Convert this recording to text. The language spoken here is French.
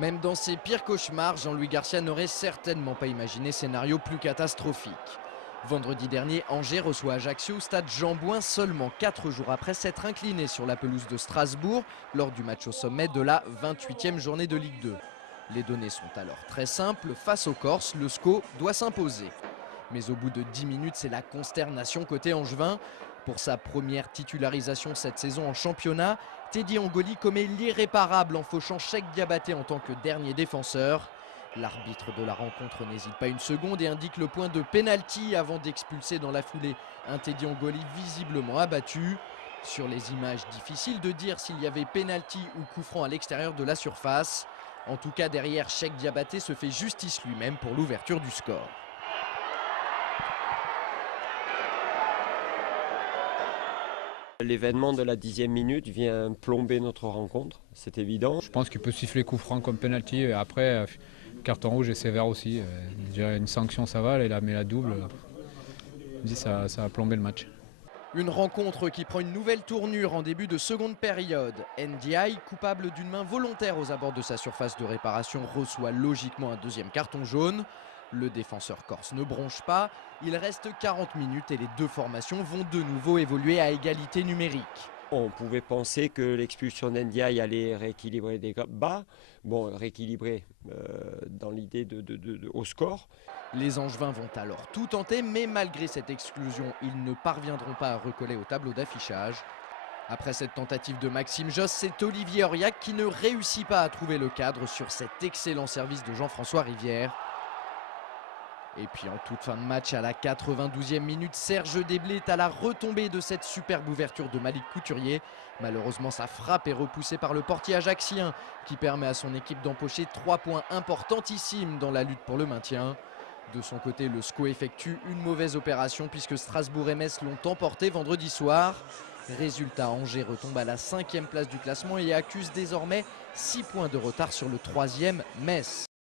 Même dans ses pires cauchemars, Jean-Louis Garcia n'aurait certainement pas imaginé scénario plus catastrophique. Vendredi dernier, Angers reçoit Ajaccio au stade Jean-Bouin seulement 4 jours après s'être incliné sur la pelouse de Strasbourg lors du match au sommet de la 28e journée de Ligue 2. Les données sont alors très simples, face aux Corses, le SCO doit s'imposer. Mais au bout de 10 minutes, c'est la consternation côté angevin. Pour sa première titularisation cette saison en championnat, Teddy Angoli commet l'irréparable en fauchant Cheikh Diabaté en tant que dernier défenseur. L'arbitre de la rencontre n'hésite pas une seconde et indique le point de pénalty avant d'expulser dans la foulée un Teddy Angoli visiblement abattu. Sur les images, difficile de dire s'il y avait pénalty ou coup franc à l'extérieur de la surface. En tout cas, derrière, Cheikh Diabaté se fait justice lui-même pour l'ouverture du score. L'événement de la 10e minute vient plomber notre rencontre, c'est évident. Je pense qu'il peut siffler coup franc comme penalty. Et après, carton rouge et sévère aussi. Déjà une sanction ça va, il a mis la double. Ça a plombé le match. Une rencontre qui prend une nouvelle tournure en début de seconde période. NDI, coupable d'une main volontaire aux abords de sa surface de réparation, reçoit logiquement un deuxième carton jaune. Le défenseur corse ne bronche pas. Il reste 40 minutes et les deux formations vont de nouveau évoluer à égalité numérique. On pouvait penser que l'expulsion d'Ndiaye allait rééquilibrer des bas. Bon, rééquilibrer dans l'idée au score. Les Angevins vont alors tout tenter, mais malgré cette exclusion, ils ne parviendront pas à recoller au tableau d'affichage. Après cette tentative de Maxime Josse, c'est Olivier Auriac qui ne réussit pas à trouver le cadre sur cet excellent service de Jean-François Rivière. Et puis en toute fin de match, à la 92e minute, Serge Déblé est à la retombée de cette superbe ouverture de Malik Couturier. Malheureusement, sa frappe est repoussée par le portier ajaccien qui permet à son équipe d'empocher 3 points importantissimes dans la lutte pour le maintien. De son côté, le SCO effectue une mauvaise opération puisque Strasbourg et Metz l'ont emporté vendredi soir. Résultat, Angers retombe à la 5e place du classement et accuse désormais 6 points de retard sur le 3e Metz.